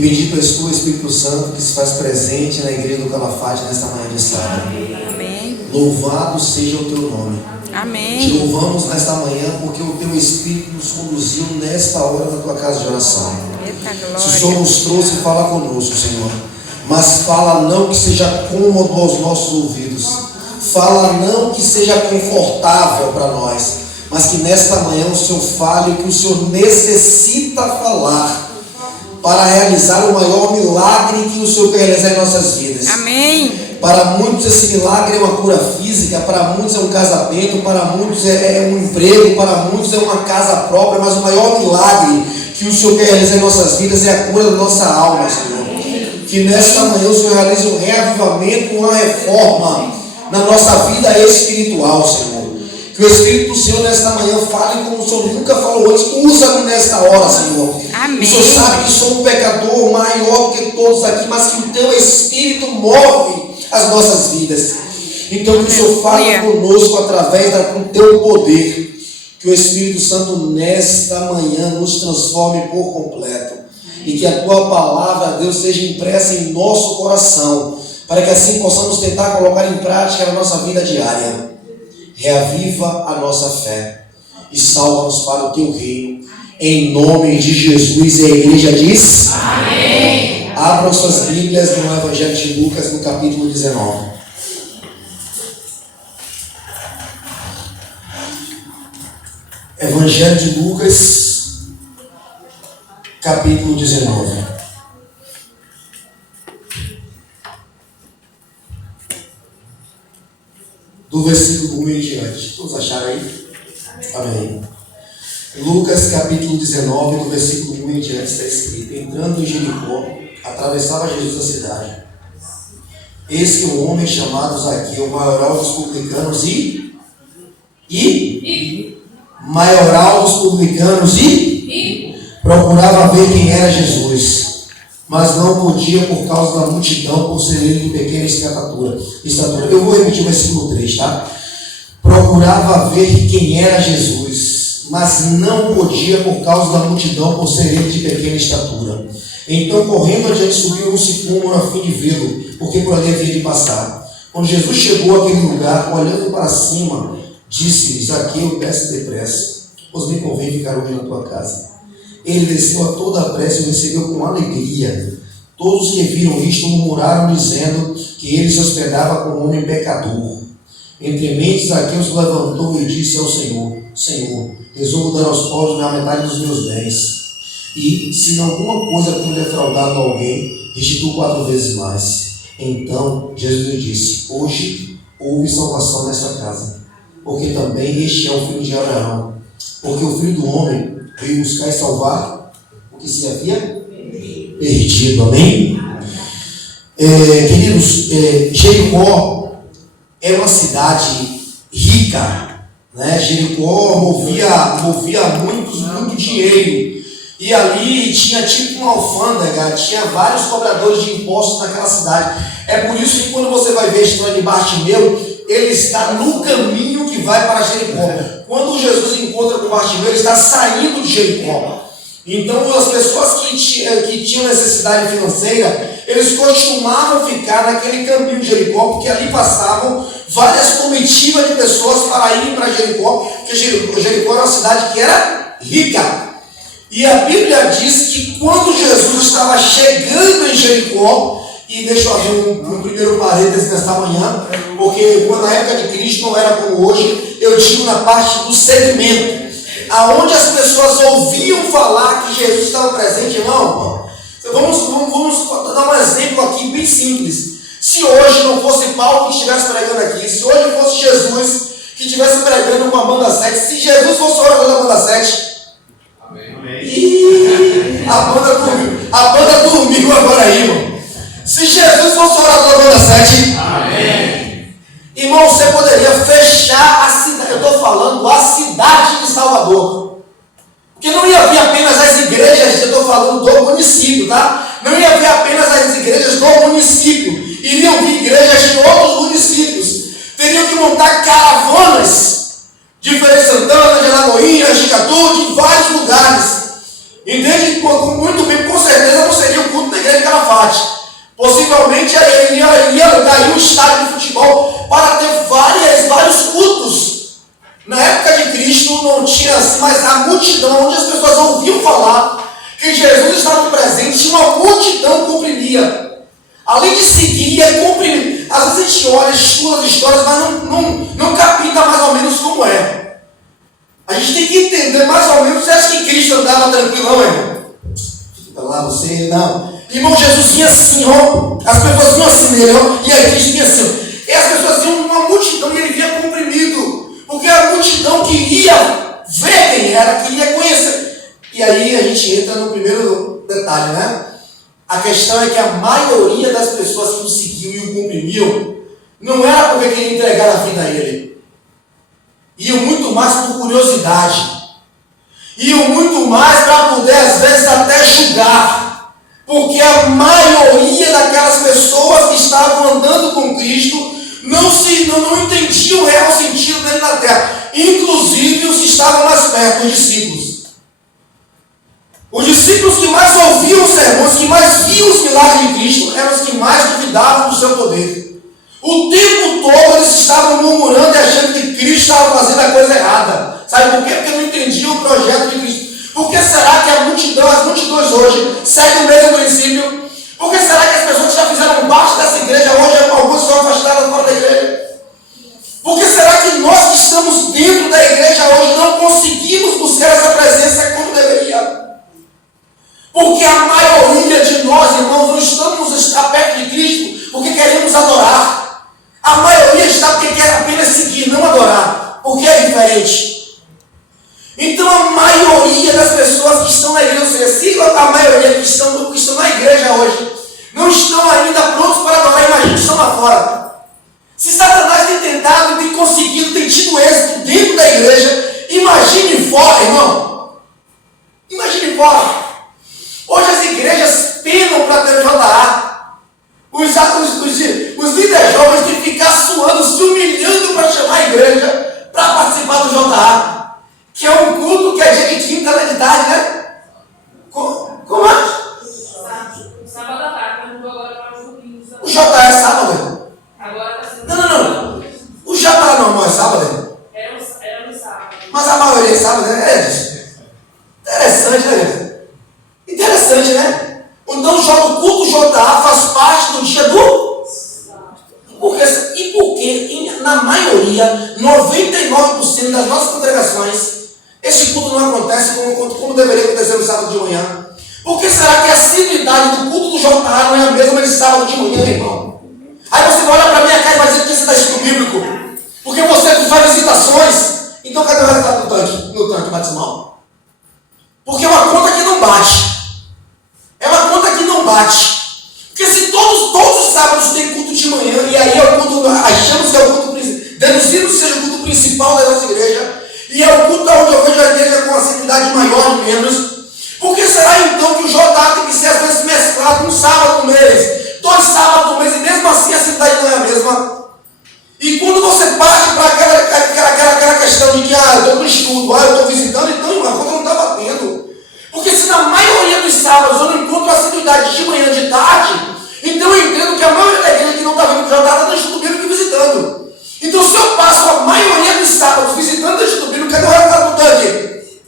bendito és tu, Espírito Santo, que se faz presente na igreja do Calafate nesta manhã de sábado. Amém. Louvado seja o teu nome. Amém. Te louvamos nesta manhã porque o teu Espírito nos conduziu nesta hora na tua casa de oração. Eita Se o Senhor glória. nos trouxe, fala conosco, Senhor. Mas fala não que seja cômodo aos nossos ouvidos. Fala não que seja confortável para nós. Mas que nesta manhã o Senhor fale o que o Senhor necessita falar para realizar o maior milagre que o Senhor quer realizar em nossas vidas. Amém. Para muitos esse milagre é uma cura física, para muitos é um casamento, para muitos é um emprego, para muitos é uma casa própria, mas o maior milagre que o Senhor quer realizar em nossas vidas é a cura da nossa alma, Senhor. Que nesta manhã o Senhor realize um reavivamento, uma reforma na nossa vida espiritual, Senhor. Que o Espírito do Senhor nesta manhã fale como o Senhor nunca falou antes. Usa-me nesta hora, Senhor. Amém. O Senhor sabe que sou um pecador maior que todos aqui, mas que o teu Espírito move as nossas vidas. Então que o Senhor fale conosco através do teu poder. Que o Espírito Santo nesta manhã nos transforme por completo. E que a tua palavra, Deus, seja impressa em nosso coração, para que assim possamos tentar colocar em prática na nossa vida diária. Reaviva a nossa fé e salva-nos para o teu reino, em nome de Jesus. E a igreja diz: amém. Abram suas Bíblias no Evangelho de Lucas, no capítulo 19. Evangelho de Lucas, capítulo 19. Do versículo 1 em diante. Todos acharam aí? Amém. Lucas capítulo 19, do versículo 1 em diante está escrito: entrando em Jericó, atravessava Jesus a cidade. Eis que um homem chamado Zaqueu, maioral dos publicanos maioral dos publicanos procurava ver quem era Jesus, mas não podia por causa da multidão, por ser ele de pequena estatura. Eu vou repetir o versículo 3, tá? Procurava ver quem era Jesus, mas não podia por causa da multidão, por ser ele de pequena estatura. Então, correndo adiante, subiu um sicômoro a fim de vê-lo, porque por ali havia de passar. Quando Jesus chegou àquele lugar, olhando para cima, disse-lhe: Zaqueu, desce depressa, pois me convém ficar hoje na tua casa. Ele desceu a toda a pressa e o recebeu com alegria. Todos que viram isto murmuraram, dizendo que ele se hospedava com um homem pecador. Entre mentes, Zaqueu se levantou e disse ao Senhor: Senhor, resolvo dar aos pobres na metade dos meus bens. E, se em alguma coisa tenho defraudado alguém, restituo 4 vezes mais. Então Jesus lhe disse: hoje houve salvação nesta casa, porque também este é o filho de Abraão. Porque o Filho do Homem veio buscar e salvar o que se havia perdido. Amém? Queridos, Jericó é uma cidade rica, né? Jericó movia muito dinheiro. E ali tinha tipo uma alfândega, tinha vários cobradores de impostos naquela cidade. É por isso que quando você vai ver a história de Bartimeu, ele está no caminho que vai para Jericó. Quando Jesus encontra com Bartimeu, ele está saindo de Jericó. Então as pessoas que tinham necessidade financeira, eles costumavam ficar naquele caminho de Jericó, porque ali passavam várias comitivas de pessoas para ir para Jericó, porque Jericó era uma cidade que era rica. E a Bíblia diz que quando Jesus estava chegando em Jericó, e deixa eu abrir um primeiro parênteses nesta manhã, porque quando na época de Cristo não era como hoje, eu digo na parte do segmento, aonde as pessoas ouviam falar que Jesus estava presente, irmão. Vamos dar um exemplo aqui bem simples. Se hoje não fosse Paulo que estivesse pregando aqui, se hoje fosse Jesus que estivesse pregando com a banda 7, se Jesus fosse o orador da banda 7, e a banda dormiu agora aí, irmão. Se Jesus fosse o orador da banda 7, amém. Irmão, você poderia fechar a cidade. Eu estou falando a cidade de Salvador. Porque não ia vir apenas as igrejas, eu estou falando do município, tá? Não ia vir apenas as igrejas do município. Iriam vir igrejas de outros municípios. Teriam que montar caravanas de Feira de Santana, de Alagoinhas, de Catu, de vários lugares. Entende? Muito bem, com certeza não seria o culto da igreja de Calafate. Possivelmente ele ia daí um estádio de futebol para ter vários cultos. Na época de Cristo não tinha assim, mas a multidão, onde as pessoas ouviam falar que Jesus estava presente, tinha uma multidão que comprimia. Além de seguir, ia comprimir. Às vezes a gente olha, estuda as histórias, mas não capta mais ou menos como é. A gente tem que entender mais ou menos. Você acha que Cristo andava tranquilão, irmão? Fica lá, você não. Irmão, Jesus vinha assim, ó. As pessoas vinham assim nele, ó. E aí Cristo vinha assim. E as pessoas vinham uma multidão e ele vinha comprimido. Porque a multidão queria ver quem era, queria conhecer. E aí a gente entra no primeiro detalhe, né? A questão é que a maioria das pessoas que o seguiam e o comprimiam não era porque queria entregar a vida a ele. Iam muito mais por curiosidade. Iam muito mais para poder, às vezes, até julgar. Porque a maioria daquelas pessoas que estavam andando com Cristo não entendiam o real sentido dele na terra. Inclusive os que estavam mais perto, os discípulos. Os discípulos que mais ouviam os sermões, que mais viam os milagres de Cristo, eram os que mais duvidavam do seu poder. O tempo todo eles estavam murmurando e achando que Cristo estava fazendo a coisa errada. Sabe por quê? Porque não entendiam o projeto de Cristo. Por que será que as multidões hoje seguem o mesmo princípio? Por que será que as pessoas que já fizeram parte dessa igreja hoje, algumas são afastadas fora da igreja? Por que será que nós que estamos dentro da igreja hoje não conseguimos buscar essa presença como deveria? Porque a maioria de nós, irmãos, não estamos perto de Cristo porque queremos adorar. A maioria está porque quer apenas seguir, não adorar. Porque é diferente. Então a maioria das pessoas que estão na igreja, ou seja, se a maioria que estão na igreja hoje não estão ainda prontos para adorar, imagina que estão lá fora. Se Satanás tem tentado, tem conseguido, tem tido êxito dentro da igreja, imagine fora, irmão. Imagine fora. Hoje as igrejas penam para ter o JA. Os líderes jovens têm que ficar suando, se humilhando para chamar a igreja para participar do JA. Que é um culto que é dia de quinta da tarde, né? Como é? Sábado à tarde, mudou agora para o domingo. O JA é sábado? Agora está sendo. Não. O JA não é sábado? Era no sábado. Mas a maioria é sábado, né? Interessante, né? Interessante, né? Então o culto JA faz parte do dia do... Por que na maioria, 99% das nossas congregações, esse culto não acontece como deveria acontecer no sábado de manhã? Por que será que a assiduidade do culto do JA não é a mesma de sábado de manhã, meu irmão? Aí você vai olhar para minha cara e vai dizer que você está estudo bíblico. Porque você faz visitações. Então cadê o resultado no tanque batismal? Porque é uma conta que não bate. É uma conta que não bate. Porque se todos os sábados tem culto de manhã, e aí é o culto, achamos que é o culto principal, deduzimos que seja o culto principal da nossa igreja, e é o culto onde eu vejo a igreja com uma assiduidade maior de membros, por que será então que o JA tem que ser às vezes mesclado um sábado no mês, 2 sábados no mês, e mesmo assim a assiduidade não é a mesma? E quando você parte para aquela questão de que eu estou no estudo, eu estou visitando, então a conta não está batendo. Porque se na maioria dos sábados eu não encontro assiduidade de manhã e de tarde, então eu entendo que a maioria da igreja que não está vindo para o JA está no estudo bíblico e visitando. Então se eu passo a maioria dos sábados visitando o estudo bíblico, cadê o resultado do tanque?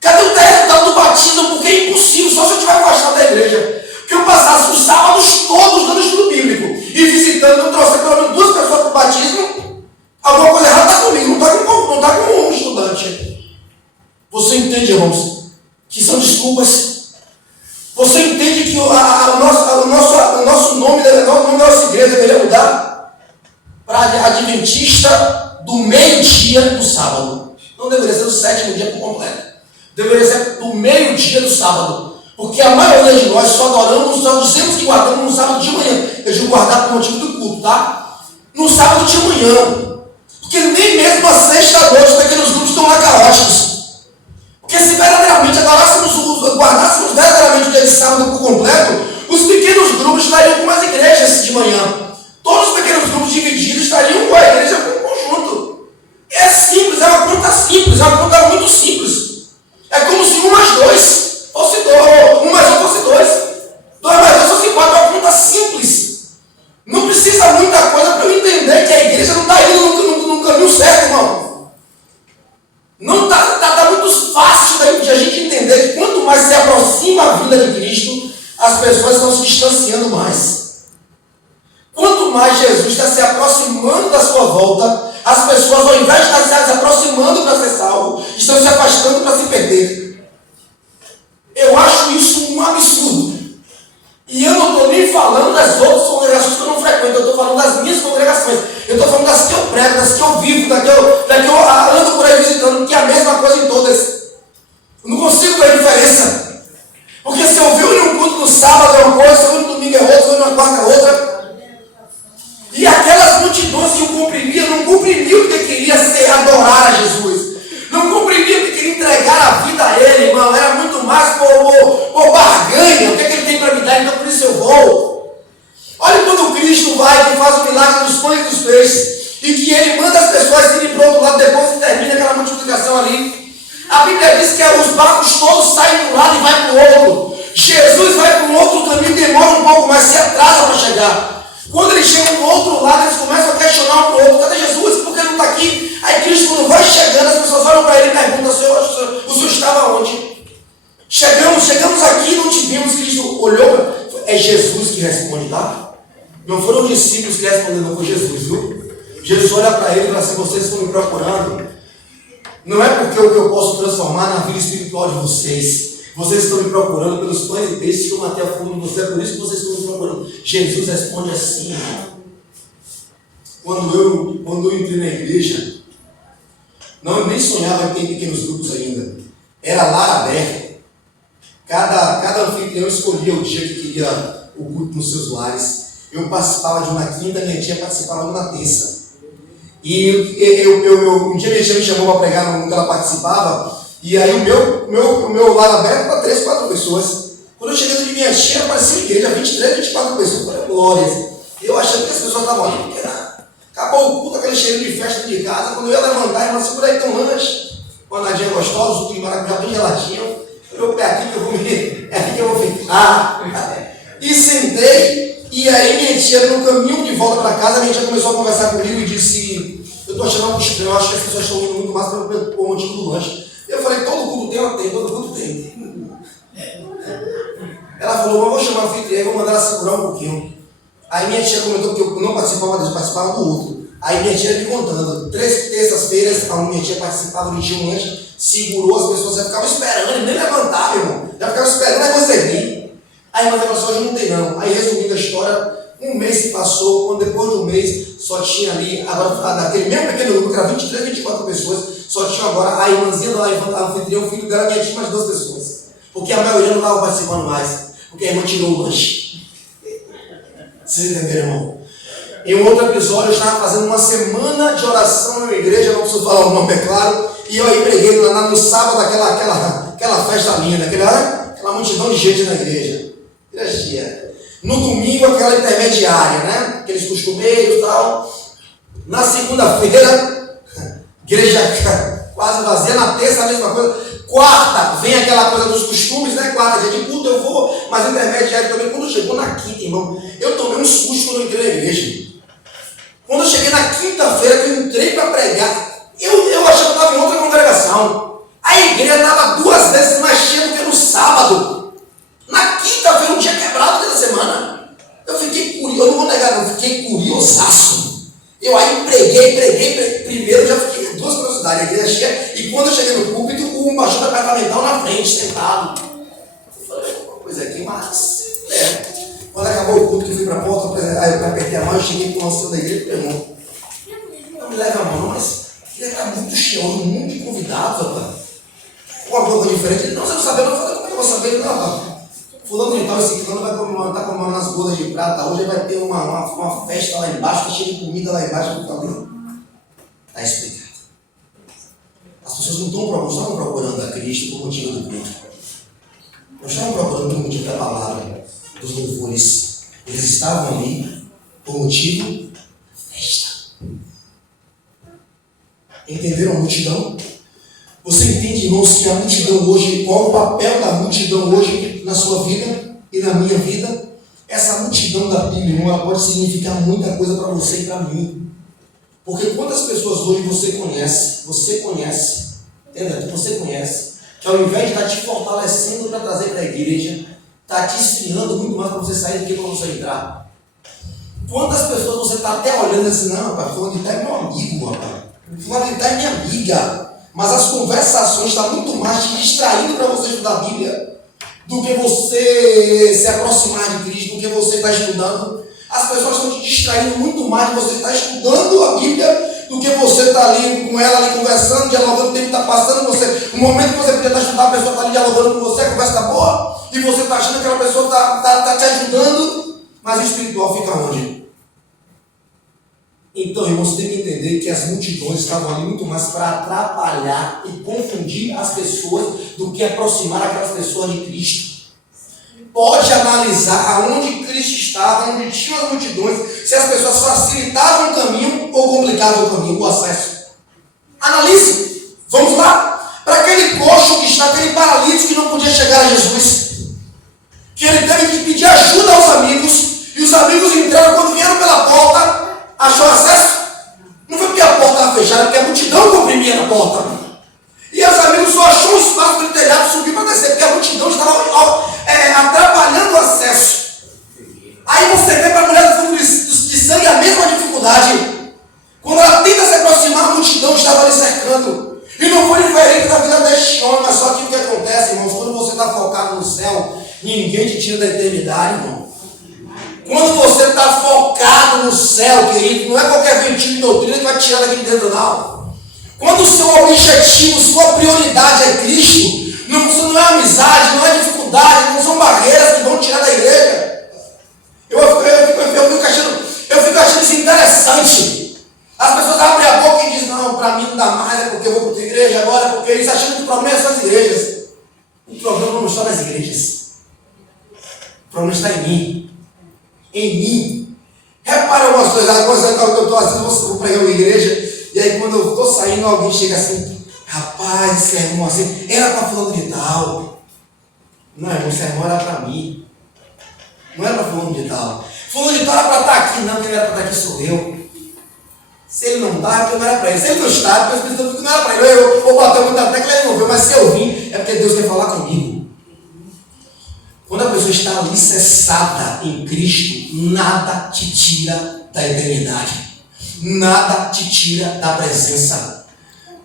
Cadê o resultado do batismo? Porque é impossível, só se eu estiver afastado da igreja. Porque eu passasse os sábados todos dando estudo bíblico e visitando, eu trouxe pelo menos 2 pessoas para o batismo, alguma coisa errada está comigo, não está com um estudante. Você entende, irmãos? Que são desculpas. Você entende que o nosso nome da nossa igreja deveria mudar para Adventista do meio-dia do sábado. Não deveria ser do 7º dia por completo. Deveria ser do meio-dia do sábado. Porque a maioria de nós só adoramos, só dizemos que guardamos no sábado de manhã. Eu digo guardar por motivo do culto, tá? No sábado de manhã. Porque nem mesmo a sexta-noite daqueles grupos estão lá caóticos. Porque se verdadeiramente guardássemos verdadeiramente o dia de sábado por completo, os pequenos grupos estariam com as igrejas de manhã. Todos os pequenos grupos divididos estariam com a igreja como conjunto. É simples, é uma conta simples, é uma conta muito simples. É como se 1 mais 2. quanto mais Jesus está se aproximando da sua volta, as pessoas, ao invés de estar se aproximando para ser salvo, estão se afastando para se perder. Eu acho isso um absurdo. E eu não estou nem falando das outras congregações que eu não frequento, eu estou falando das minhas congregações. Eu estou falando das que eu prego, das que eu vivo, da que eu ando por aí visitando, que é a mesma coisa em todas. Eu não consigo ver a diferença. Porque se eu vi em um culto no sábado é uma coisa, se eu vi no domingo é outra, se eu vi na quarta é outra. E aquelas multidões que o comprimiam, não comprimiam porque queria adorar a Jesus. Não comprimiam porque queria entregar a vida a Ele, irmão. Era muito mais por barganha. O que é que Ele tem para me dar? Então por isso eu vou. Olha quando Cristo vai e faz o milagre dos pães e dos peixes. E que Ele manda as pessoas irem para o outro lado depois que termina aquela multiplicação ali. A Bíblia diz que os barcos todos saem de um lado e vai para o outro. Jesus vai para um outro caminho, demora um pouco mais, se atrasa para chegar. Quando eles chegam do outro lado, eles começam a questionar um para o outro: cadê Jesus? Por que ele não está aqui? Aí Cristo, quando vai chegando, as pessoas olham para ele e perguntam: Senhor, o senhor estava onde? Chegamos aqui e não te vimos. Cristo olhou, é Jesus que responde, tá? Não foram os discípulos que responderam, não foi Jesus, viu? Jesus olha para ele e fala assim: vocês estão me procurando. Não é porque o que eu posso transformar na vida espiritual de vocês. Vocês estão me procurando pelos pães e peixes que eu matei a fome de vocês, é por isso que vocês estão me procurando. Jesus responde assim. Quando eu entrei na igreja, eu nem sonhava em ter pequenos grupos ainda. Era lar aberto. Cada anfitrião escolhia o dia que queria o culto nos seus lares. Eu participava de uma quinta, minha tia participava de uma terça. E um dia minha tia me chamou para pregar no que ela participava. E aí o meu lar aberto para 3, 4 pessoas. Quando eu cheguei de minha tia, apareceu a igreja, 23, 24 pessoas. Eu falei: glória. Eu achando que as pessoas estavam ali, porque acabou o culto, aquele cheiro de festa de casa. Quando eu ia levantar, irmã, segura aí, tem um lanche. Uma nadinha gostosa, suco de maracujá bem geladinho. Eu falei: é aqui que eu vou me, é aqui que eu vou ficar. E sentei, e aí minha tia, no caminho de volta para casa, minha tia começou a conversar comigo e disse: eu estou achando algo estranho, eu acho que as pessoas estão indo muito mais pelo motivo do lanche. Eu falei: todo culto tem, todo culto tem. Ela falou: eu vou chamar o anfitrião e vou mandar ela segurar um pouquinho. Aí minha tia comentou que eu não participava desse, participava do outro. Aí minha tia me contando, 3 terças-feiras, a minha tia participava do dia um lanche, segurou as pessoas, já ficavam esperando, nem levantava, irmão. Já ficavam esperando a irmã servir. Aí a irmã falou: hoje não tem não. Aí resumindo a história, um mês se passou, quando depois de um mês só tinha ali, agora naquele mesmo pequeno grupo, que era 23, 24 pessoas, só tinha agora a irmãzinha da anfitriã, o filho dela, minha tia, mais 2 pessoas. Porque a maioria não estava participando mais, porque a irmã tirou o lanche. Vocês entenderam, irmão? Em um outro episódio, eu estava fazendo uma semana de oração na minha igreja, não preciso falar o nome, é claro, e eu aí preguei no sábado aquela festa linda, aquela multidão de gente na igreja. Igreja cheia. No domingo, aquela intermediária, né? Aqueles costumeiros e tal. Na segunda-feira, igreja quase vazia. Na terça, a mesma coisa. Quarta, vem aquela coisa dos costumes, né? Quarta, dia de culto, eu vou, mas intermediário também. Quando chegou na quinta, irmão, eu tomei um susto quando eu entrei na igreja. Quando eu cheguei na quinta-feira, que eu entrei para pregar, eu achei que eu estava em outra congregação. A igreja estava 2 vezes mais cheia do que no sábado. Na quinta-feira, um dia quebrado dessa semana. Eu fiquei curioso, eu não vou negar, eu fiquei curiosaço. Eu aí preguei, primeiro já fiquei com 2 curiosidades, a igreja cheia, e quando eu cheguei no púlpito, um pastor departamental na frente, sentado. Eu falei: uma coisa aqui, mas... Quando acabou o culto, que eu fui para a porta, aí eu apertei a mão, eu cheguei com o ancião da igreja e falei: irmão, não me leve a mão, mas ele está muito cheio, um monte de convidados, rapaz. Com uma coisa diferente. Ele: não, você não sabe, não. Eu falei: como é que eu vou saber? Ele: não, rapaz. Fulano de tal, esse fulano vai estar comemorando as bodas de prata. Hoje vai ter uma festa lá embaixo, tá cheio de comida lá embaixo. Está explicado. As pessoas não estavam procurando a Cristo por motivo do culto. Não estavam procurando por motivo da palavra, dos louvores. Eles estavam ali por motivo da festa. Entenderam a multidão? Você entende, irmãos, que a multidão hoje, qual o papel da multidão hoje na sua vida e na minha vida? Essa multidão da Bíblia, irmão, ela pode significar muita coisa para você e para mim. Porque quantas pessoas hoje você conhece, entendeu? Você conhece, que ao invés de estar te fortalecendo para trazer para a igreja, está te esfriando muito mais para você sair do que para você entrar. Quantas pessoas você está até olhando assim, não, rapaz, fulano de tal é meu amigo, rapaz. Fulano de tal é minha amiga. Mas as conversações estão muito mais te distraindo para você estudar a Bíblia do que você se aproximar de Cristo, do que você está estudando. As pessoas estão te distraindo muito mais de você estar estudando a Bíblia do que você está ali com ela, ali conversando, dialogando, o tempo está passando, o momento que você podia estar estudando, a pessoa está ali dialogando com você, a conversa está boa, e você está achando que aquela pessoa está te ajudando, mas o espiritual fica onde? Então, irmãos, tem que entender que as multidões estavam ali muito mais para atrapalhar e confundir as pessoas do que aproximar aquelas pessoas de Cristo. Pode analisar aonde Cristo estava, onde tinham as multidões, se as pessoas facilitavam o caminho ou complicavam o caminho, o acesso. Analise. Vamos lá. Para aquele coxo que está, aquele paralítico que não podia chegar a Jesus, que ele teve que pedir ajuda aos amigos, e os amigos entraram, quando vieram pela porta, achou acesso? Não foi porque a porta estava fechada, porque a multidão comprimia a porta. E os amigos só achou um espaço para o telhado subir para descer, porque a multidão estava atrapalhando o acesso. Aí você vê para a mulher do fundo de sangue a mesma dificuldade. Quando ela tenta se aproximar, a multidão estava ali cercando. E não foi diferente da vida deste homem, mas só que o que acontece, irmãos, quando você está focado no céu, ninguém te tira da eternidade, irmão. Quando você está focado no céu, querido, não é qualquer ventinho de doutrina que vai te tirar daqui de dentro, não. Quando o seu objetivo, sua prioridade é Cristo, não é amizade, não é dificuldade, não são barreiras que vão tirar da igreja. Eu fico achando isso interessante. As pessoas abrem a boca e dizem, não, para mim não dá mais, é porque eu vou para outra igreja agora, é porque eles acham que o problema são as igrejas. O problema não está nas igrejas. O problema está em mim. Em mim. Repara algumas coisas, que eu estou assim, eu vou pregar uma igreja. E aí quando eu estou saindo, alguém chega assim, rapaz, esse sermão assim, era para fulano de tal. Não, irmão, o sermão era para mim. Não era para fulano de tal. Fulano de tal era para estar aqui, não, quem era para estar aqui sou eu. Se ele não está, é porque não era para ele. Se ele não está, é porque o Espírito Santo não era para ele. Eu vou bater muito na tecla, ele não veio, mas se eu vim, é porque Deus quer falar comigo. Quando a pessoa está alicerçada em Cristo, nada te tira da eternidade. Nada te tira da presença.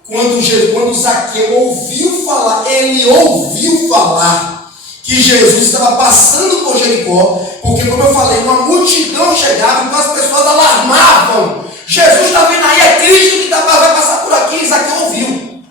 Quando Zaqueu ouviu falar, ele ouviu falar que Jesus estava passando por Jericó, porque, como eu falei, uma multidão chegava, então as pessoas alarmavam. Jesus está vindo aí, é Cristo que vai passar por aqui. E Zaqueu ouviu.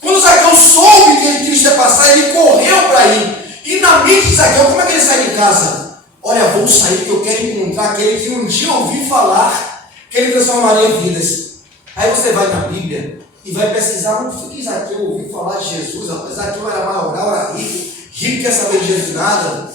Quando Zaqueu soube que Cristo ia passar, ele correu para ir. E na mente de Zaqueu, como é que ele sai de casa? Olha, vou sair porque eu quero encontrar aquele que um dia ouvi falar que ele transformaria vidas. Aí você vai na Bíblia e vai pesquisar o que Zaqueu ouviu falar de Jesus. Zaqueu era maioral, era rico quer saber de Jesus nada.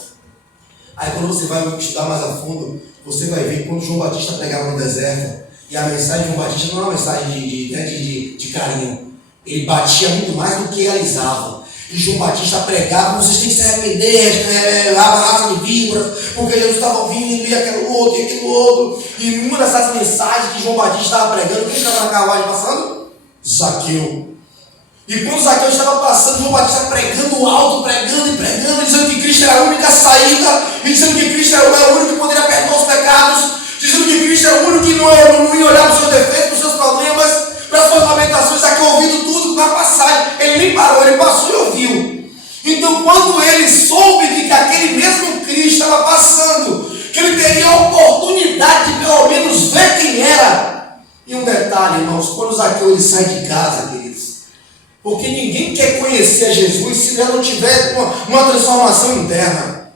Aí quando você vai estudar mais a fundo, você vai ver que quando João Batista pregava no deserto, e a mensagem de João Batista não é uma mensagem de carinho, ele batia muito mais do que alisava. E João Batista pregava, vocês têm que se arrepender, raça de víboras, porque Jesus estava vindo, e aquilo outro. E uma dessas mensagens que João Batista estava pregando, quem estava na carruagem passando? Zaqueu. E quando Zaqueu estava passando, João Batista pregando alto, pregando, dizendo que Cristo era a única saída, e dizendo que Cristo era o único que poderia perdoar os pecados, dizendo que Cristo era o único que não ia olhar para os seus defeitos, para os seus problemas, para as suas lamentações. Zaqueu ouvindo tudo na passagem, ele nem parou, ele passou e ouviu. Então, quando ele soube que aquele mesmo Cristo estava passando, que ele teria a oportunidade de pelo menos ver quem era. E um detalhe, irmãos, quando Zaqueu ele sai de casa, queridos, porque ninguém quer conhecer Jesus se ele não tiver uma transformação interna.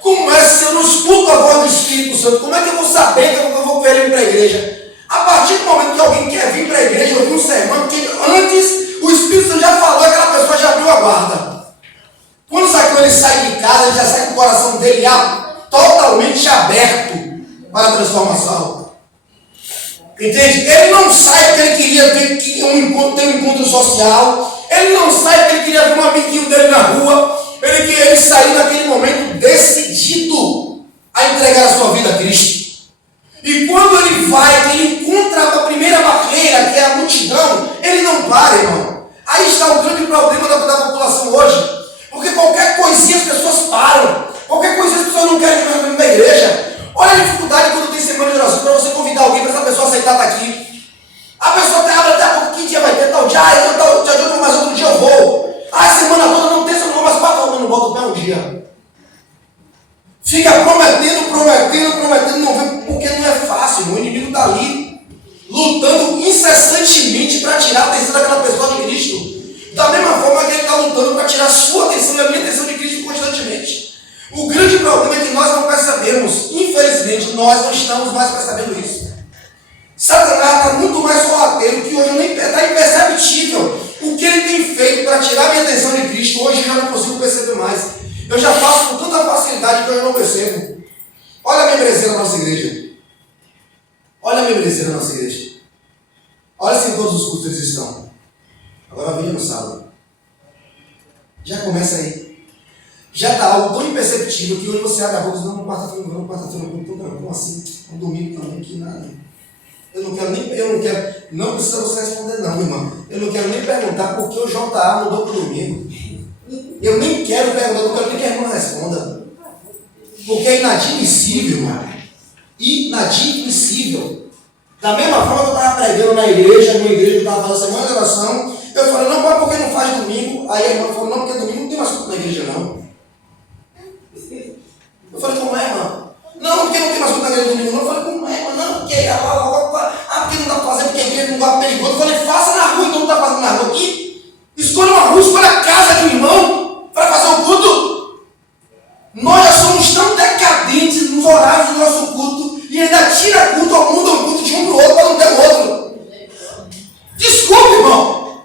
Como é se eu não escuto a voz do Espírito Santo? Como é que eu vou saber que eu vou querer ir para a igreja? A partir do momento que alguém quer vir para a igreja, ouvir um sermão, porque antes o Espírito Santo já falou, aquela pessoa já abriu a guarda. Quando Zaqueu ele sai de casa, ele já sai com o coração dele totalmente aberto para a transformação. Entende? Ele não sai porque ele queria ter um encontro social. Ele não sai porque ele queria ver um amiguinho dele na rua. Ele saiu naquele momento decidido a entregar a sua vida a Cristo. E quando ele vai, que ele encontra a primeira barreira, que é a multidão, ele não para, irmão. Aí está o grande problema da população hoje. Porque qualquer coisinha as pessoas param. Qualquer coisinha as pessoas não querem ir na igreja. Olha a dificuldade quando tem data aqui. A pessoa abre até a pouco, que dia vai ter tal dia? Tal dia, mas outro dia eu vou. A semana toda não tem, eu não vou mais 4 horas, não boto o pé um dia. Fica prometendo, não vem, porque não é fácil. O inimigo está ali, lutando incessantemente para tirar a atenção daquela pessoa de Cristo. Da mesma forma que ele está lutando para tirar a sua atenção e a minha atenção de Cristo constantemente. O grande problema é que nós não percebemos, infelizmente, nós não estamos mais percebendo isso. Satanás está muito mais sorrateiro que hoje está imperceptível. O que ele tem feito para tirar a minha atenção de Cristo, hoje eu já não consigo perceber mais. Eu já faço com tanta facilidade que eu não percebo. Olha a membresia da nossa igreja. Olha a membresia da nossa igreja. Olha se em todos os cultos eles estão. Agora venha no sábado. Já começa aí. Já está algo tão imperceptível que hoje você abre a boca e diz, não, quarta-feira não, como assim? Um domingo também, que nada. Eu não quero, não precisa você responder não, irmão. Eu não quero nem perguntar por que o JA mudou para o domingo. Eu nem quero perguntar, eu não quero nem que a irmã responda. Porque é inadmissível, irmão. Inadmissível. Da mesma forma que eu estava pregando na igreja que eu estava fazendo semana de oração, eu falei, não, pai, por que não faz domingo? Aí a irmã falou, não, porque domingo não tem mais culto na igreja, não. Eu falei, como é, irmã? Não, porque não tem mais culto na igreja domingo, não. Eu falei, como é, irmã? Não, porque porque não dá para fazer, porque a igreja é um lugar perigoso. Eu falei, faça na rua, então não está fazendo na rua aqui. Escolha uma rua, escolha a casa de um irmão para fazer o culto. Nós já somos tão decadentes nos horários do nosso culto e ainda tira culto ou muda o culto de um para o outro para não ter o outro. Desculpa, irmão.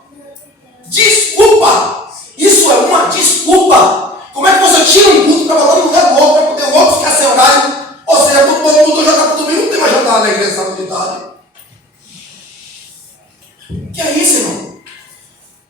Desculpa. Isso é uma desculpa. Como é que você tira um culto para botar no lugar do outro, para poder o outro ficar sem horário? Ou seja, todo mundo já está para domingo, não tem mais jantar na igreja sábado de tarde. Que é isso, irmão?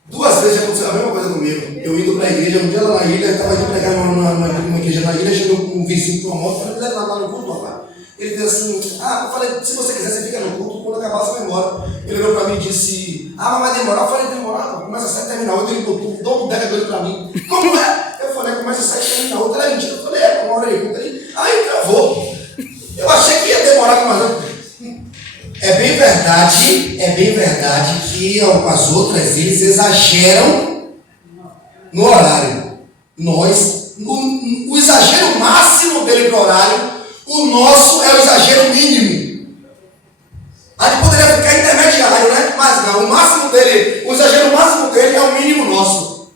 2 vezes já aconteceu a mesma coisa comigo. Eu indo para a igreja, um dia lá na ilha, eu estava indo pregar numa igreja na ilha, chegou um vizinho com uma moto, falei, leva lá no culto, rapaz. Ele disse assim, eu falei, se você quiser, você fica no culto, quando acabar você vai embora. Ele olhou para mim e disse, mas vai demorar? Eu falei, demorar, começa a 7 e termina 8, ele botou, dá um dega doido para mim. Como é? Eu falei, começa a 7 e termina 8, era mentira. Eu falei, uma hora aí, culto. Aí eu vou. Eu achei que ia demorar mais um. É bem verdade que as outras eles exageram no horário. Nós, o exagero máximo dele para o horário, o nosso é o exagero mínimo. A gente poderia ficar intermediário, né? Mas não, o exagero máximo dele é o mínimo nosso.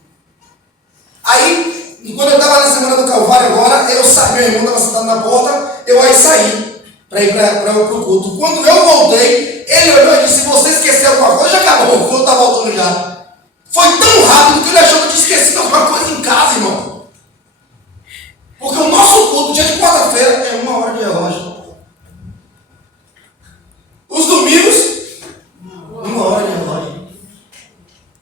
Aí, quando eu estava na Semana do Calvário agora, eu saí, meu irmão estava sentado na porta, eu aí saí para ir para o culto. Quando eu voltei, ele olhou e disse, se você esqueceu alguma coisa, já acabou, o culto está voltando já. Foi tão rápido que ele achou que eu tinha esquecido alguma coisa em casa, irmão. Porque o nosso culto, dia de quarta-feira, é 1 hora de relógio. Os domingos, 1 hora de relógio.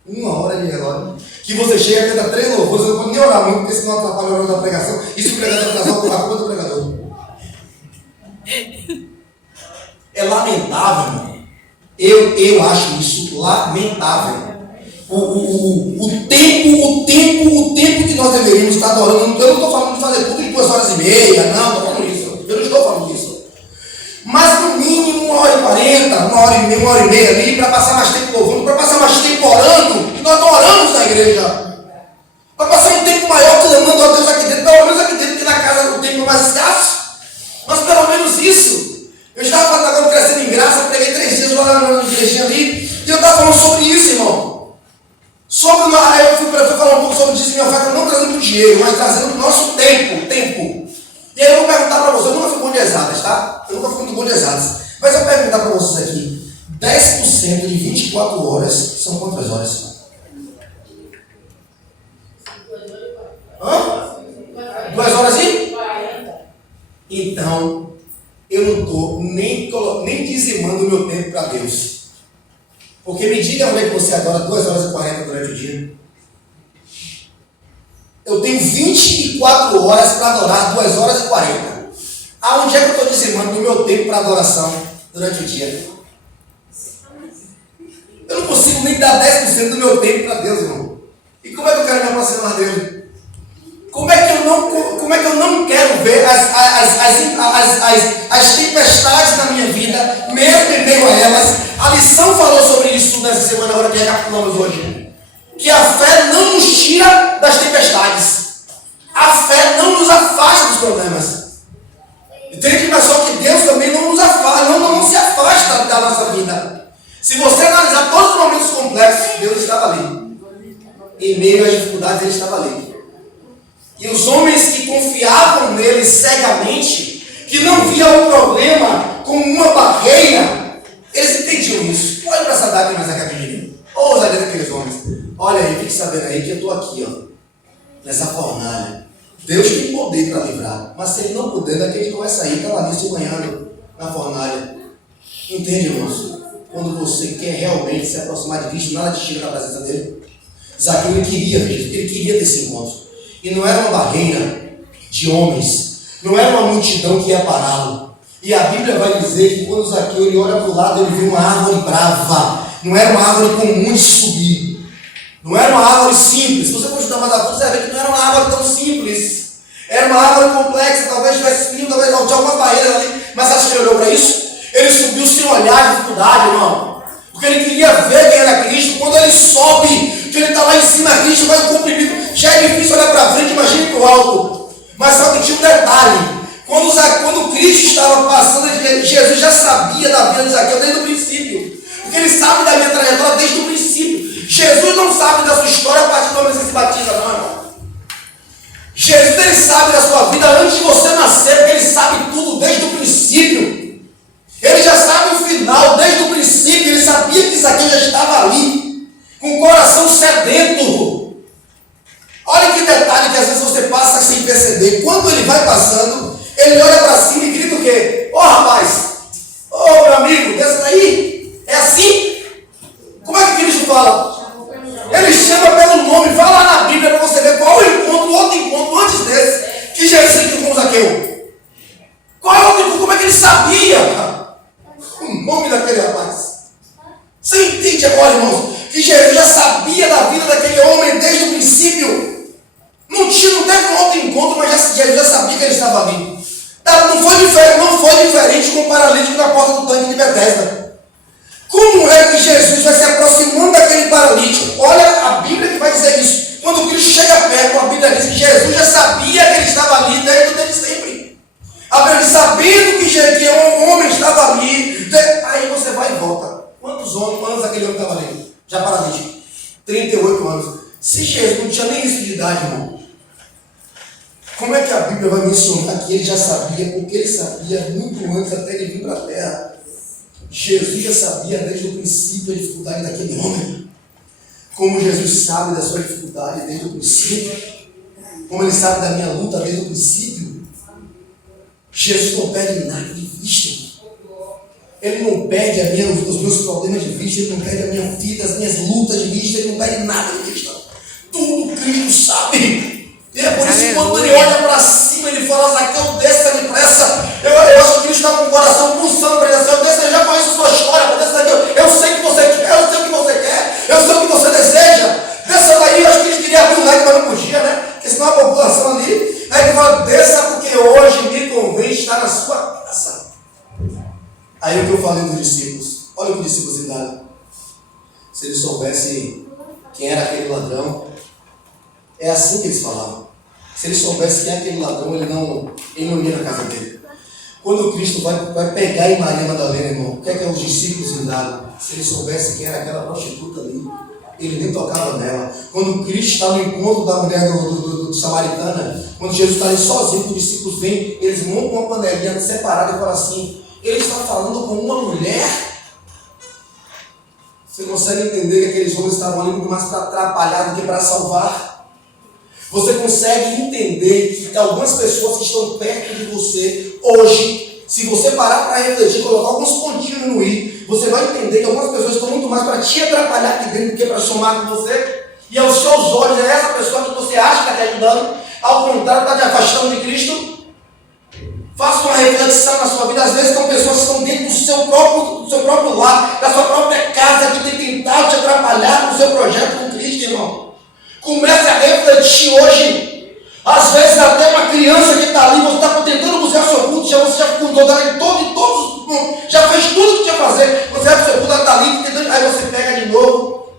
1 hora de relógio. Que você chega a cada 3 louvores, eu não vou nem orar muito, porque senão atrapalha o horário da pregação. E se o pregador atrasar, eu vou dar culpa do pregador. É lamentável, irmão. Eu acho isso lamentável. O tempo que nós deveríamos estar adorando. Eu não estou falando de fazer culto de 2 horas e meia, não estou falando isso. Eu não estou falando disso. Mas no mínimo 1 hora e 40, 1 hora e meia, 1 hora e meia ali, para passar mais tempo louvando, para passar mais tempo orando, e nós não oramos na igreja. Para passar um tempo maior clamando a Deus aqui dentro, pelo menos aqui dentro, que na casa o tempo é mais escasso. Mas pelo menos isso. Eu estava falando agora crescendo em graça, preguei 3 dias lá na igrejinha ali, e eu estava falando sobre isso, irmão. Aí eu fui falar um pouco sobre isso, minha oferta, não trazendo o dinheiro, mas trazendo o nosso tempo. E aí eu vou perguntar para vocês, eu nunca fui bom de exatas, tá? Eu nunca fui muito bom de exatas. Mas eu vou perguntar para vocês aqui, 10% de 24 horas são quantas horas? Hã? 2 horas e 40. Então, eu não estou nem dizimando o meu tempo para Deus. Porque me diga onde é que você adora 2 horas e 40 durante o dia. Eu tenho 24 horas para adorar 2 horas e 40. Aonde é que eu estou dizimando o meu tempo para adoração durante o dia? Eu não consigo nem dar 10% do meu tempo para Deus, irmão. E como é que eu quero me aproximar dele? Como é que eu não quero ver as tempestades da minha vida, mesmo em meio a elas? A lição falou sobre isso nessa semana, agora que recapitulamos hoje. Que a fé não nos tira das tempestades. A fé não nos afasta dos problemas. Entende, pessoal, que Deus também não se afasta da nossa vida. Se você analisar todos os momentos complexos, Deus estava ali. Em meio às dificuldades, Ele estava ali. E os homens que confiavam nele cegamente, que não viam o problema como uma barreira, eles entendiam isso. Olha para essa data mais aqui comigo. Olha a ousadia daqueles homens. Olha aí, fique sabendo aí que eu estou aqui, ó, nessa fornalha. Deus tem poder para livrar, mas se Ele não puder, daqui a gente não vai sair, está lá nisso banhando na fornalha. Entende, irmãos? Quando você quer realmente se aproximar de Cristo, nada te tira da presença dele. Zaqueu, ele queria ter esse encontro. E não era uma barreira de homens, não era uma multidão que ia pará-lo. E a Bíblia vai dizer que quando Zaqueu ele olha para o lado, ele vê uma árvore brava. Não era uma árvore comum de subir. Não era uma árvore simples. Se você for estudar mais a fundo, você vai ver que não era uma árvore tão simples. Era uma árvore complexa, talvez tivesse espinho, talvez tinha algumas barreiras ali. Mas acho que ele olhou para isso? Ele subiu sem olhar a dificuldade, irmão. Porque ele queria ver quem era Cristo. Quando ele sobe, que ele está lá em cima, Cristo vai o comprimido. Já é difícil olhar para frente, imagine para o alto. Mas só que tinha um detalhe. Quando Cristo estava passando, Jesus já sabia da vida de Zaqueu desde o princípio. Porque ele sabe da minha trajetória desde o princípio. Jesus não sabe da sua história a partir do momento que você se batiza, não, irmão. Jesus, ele sabe da sua vida antes de você nascer, porque ele sabe tudo desde o princípio. Ele já sabe o final, desde o princípio. Ele sabia que Zaqueu já estava ali, com o coração sedento. Olha que detalhe que às vezes você passa sem perceber. Quando ele vai passando, ele olha para cima e grita o quê? Ô rapaz, ô meu amigo, desce daí. É assim? Como é que Cristo fala? Ele chama pelo nome. Vai lá na Bíblia para você ver qual é o encontro, outro encontro antes desse, que Jesus sentiu com Zaqueu. Qual é o outro encontro? Como é que ele sabia o nome daquele rapaz? Você entende agora, irmãos, que Jesus já sabia da vida daquele homem desde o princípio? Não teve um outro encontro, mas Jesus já sabia que ele estava ali. Não foi diferente com o paralítico na porta do tanque de Betesda. Como é que Jesus vai se aproximando daquele paralítico? Olha a Bíblia que vai dizer isso. Quando Cristo chega perto, a Bíblia diz que Jesus já sabia que ele estava ali desde sempre. A Bíblia diz, sabendo que um homem estava ali, aí você vai e volta. Quantos anos aquele homem estava ali? Já paralítico. 38 anos. Se Jesus não tinha nem isso de idade, irmão, como é que a Bíblia vai mencionar que ele já sabia? Porque ele sabia muito antes até de vir para a terra. Jesus já sabia desde o princípio a dificuldade daquele homem. Como Jesus sabe da sua dificuldade desde o princípio. Como ele sabe da minha luta desde o princípio. Jesus não perde nada de vista. Ele não perde os meus problemas de vista. Ele não perde a minha vida, as minhas lutas de vista. Ele não perde nada de vista. Tudo Cristo sabe. E é por isso que quando ele olha para cima, ele fala, Zaqueu, desça depressa. Eu acho que Cristo está com o coração pulsando para ele assim, eu já conheço a sua história, desça daqui, eu sei o que você quer, eu sei o que você quer, eu sei o que você deseja. Desça daí, eu acho que ele queria abrir o leque, mas não podia, né? Porque senão a população ali, aí ele fala, desça porque hoje me convém estar na sua casa. Aí o que eu falei dos discípulos, olha o que os discípulos fizeram. Se eles soubessem quem era aquele ladrão, é assim que eles falavam. Se ele soubesse quem é aquele ladrão, ele não ia na casa dele. Quando Cristo vai pegar em Maria Madalena, irmão, o que é que os discípulos andaram? Se ele soubesse quem era aquela prostituta ali, ele nem tocava nela. Quando Cristo está no encontro da mulher do samaritana, quando Jesus está ali sozinho, os discípulos vêm, eles montam uma panelinha separada e falam assim, ele está falando com uma mulher. Você consegue entender que aqueles homens estavam ali muito mais para atrapalhar do que para salvar? Você consegue entender que algumas pessoas que estão perto de você hoje, se você parar para refletir, colocar alguns pontinhos no i, você vai entender que algumas pessoas estão muito mais para te atrapalhar aqui dentro do que para somar com você. E aos seus olhos é essa pessoa que você acha que está te ajudando, ao contrário, está te afastando de Cristo. Faça uma reflexão na sua vida. Às vezes são pessoas que estão dentro do seu próprio lar, da sua própria casa, que tem tentado te atrapalhar com o seu projeto com Cristo, irmão. Comece a refletir hoje. Às vezes até uma criança que está ali, você está tentando buscar o seu culto, você já cuidou dela em todos, já fez tudo que tinha que fazer, você vai para o seu culto, ela está ali, tentando, aí você pega de novo,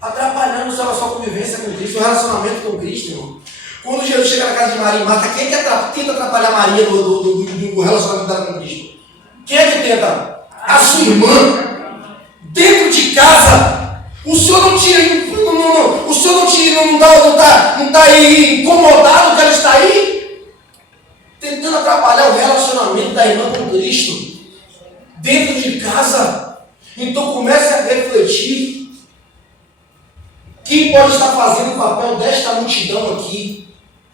atrapalhando a sua convivência com Cristo, o relacionamento com Cristo, irmão. Quando Jesus chega na casa de Maria e Marta, quem é que tenta atrapalhar Maria do relacionamento dela com Cristo? Quem é que tenta? A sua irmã. Dentro de casa, o senhor não está aí incomodado que ela está aí? Tentando atrapalhar o relacionamento da irmã com Cristo. Dentro de casa. Então comece a refletir. Quem pode estar fazendo o papel desta multidão aqui?